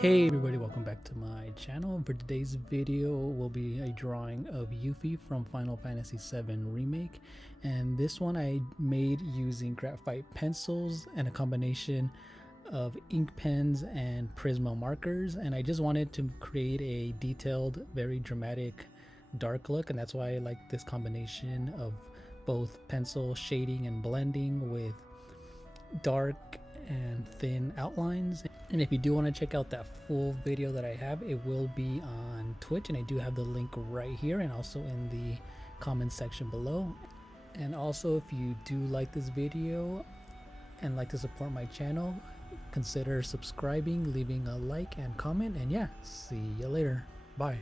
Hey everybody, welcome back to my channel. For today's video will be a drawing of Yuffie from Final Fantasy VII Remake, and this one I made using graphite pencils and a combination of ink pens and Prisma markers, and I just wanted to create a detailed, very dramatic dark look, and that's why I like this combination of both pencil shading and blending with dark and thin outlines. And if you do want to check out that full video that I have, it will be on Twitch, and I do have the link right here and also in the comment section below. And also, if you do like this video and like to support my channel, consider subscribing, leaving a like and comment, and yeah, see you later. Bye.